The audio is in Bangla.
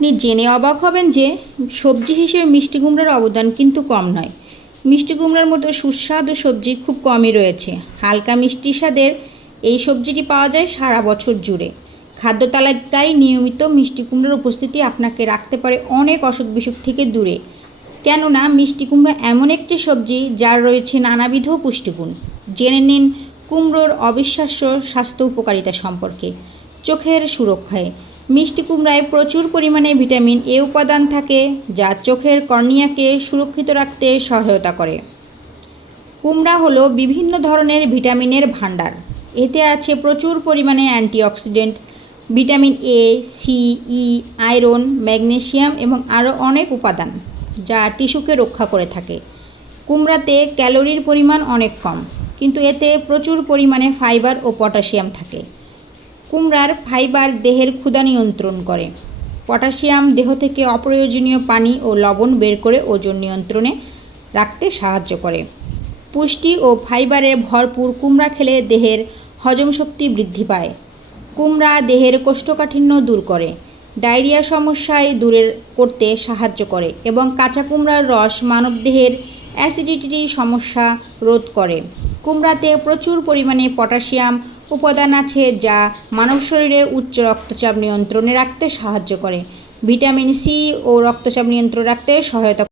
আপনি জেনে অবাক হবেন যে সবজি হিসেবে মিষ্টি কুমড়ার অবদান কিন্তু কম নয়। মিষ্টি কুমড়ার মতো সুস্বাদু সবজি খুব কমই রয়েছে। হালকা মিষ্টি স্বাদের এই সবজিটি পাওয়া যায় সারা বছর জুড়ে। খাদ্য তালিকায় নিয়মিত মিষ্টি কুমড়ার উপস্থিতি আপনাকে রাখতে পারে অনেক অসুখ বিসুখ থেকে দূরে। কেননা, মিষ্টি কুমড়া এমন একটি সবজি যার রয়েছে নানাবিধ পুষ্টিগুণ। জেনে নিন কুমড়োর অবিশ্বাস্য স্বাস্থ্য উপকারিতা সম্পর্কে। চোখের সুরক্ষায়। মিষ্টি কুমড়ায় প্রচুর পরিমাণে ভিটামিন এ উপাদান থাকে, যা চোখের কর্নিয়াকে সুরক্ষিত রাখতে সহায়তা করে। কুমড়া হলো বিভিন্ন ধরনের ভিটামিনের ভাণ্ডার। এতে আছে প্রচুর পরিমাণে antioxidant, vitamin A, C, E, iron, magnesium এবং আরও অনেক উপাদান, যা টিস্যুকে রক্ষা করে থাকে। কুমড়াতে ক্যালোরির পরিমাণ অনেক কম, কিন্তু এতে প্রচুর পরিমাণে ফাইবার ও পটাশিয়াম থাকে। কুমড়ার ফাইবার দেহের ক্ষুধা নিয়ন্ত্রণ করে। পটাশিয়াম দেহ থেকে অপ্রয়োজনীয় পানি ও লবণ বের করে ওজন নিয়ন্ত্রণে রাখতে সাহায্য করে। পুষ্টি ও ফাইবারে ভরপুর কুমড়া খেলে দেহের হজম শক্তি বৃদ্ধি পায়। কুমড়া দেহের কোষ্ঠকাঠিন্য দূর করে, ডায়রিয়া সমস্যায় দূরের করতে সাহায্য করে এবং কাঁচা কুমড়ার রস মানবদেহের অ্যাসিডিটি সমস্যা রোধ করে। কুমড়াতে প্রচুর পরিমাণে পটাশিয়াম উপাদান আছে যা মানব শরীরের উচ্চ রক্তচাপ নিয়ন্ত্রণে রাখতে সাহায্য করে। ভিটামিন সি ও রক্তচাপ নিয়ন্ত্রণ রাখতে সহায়তা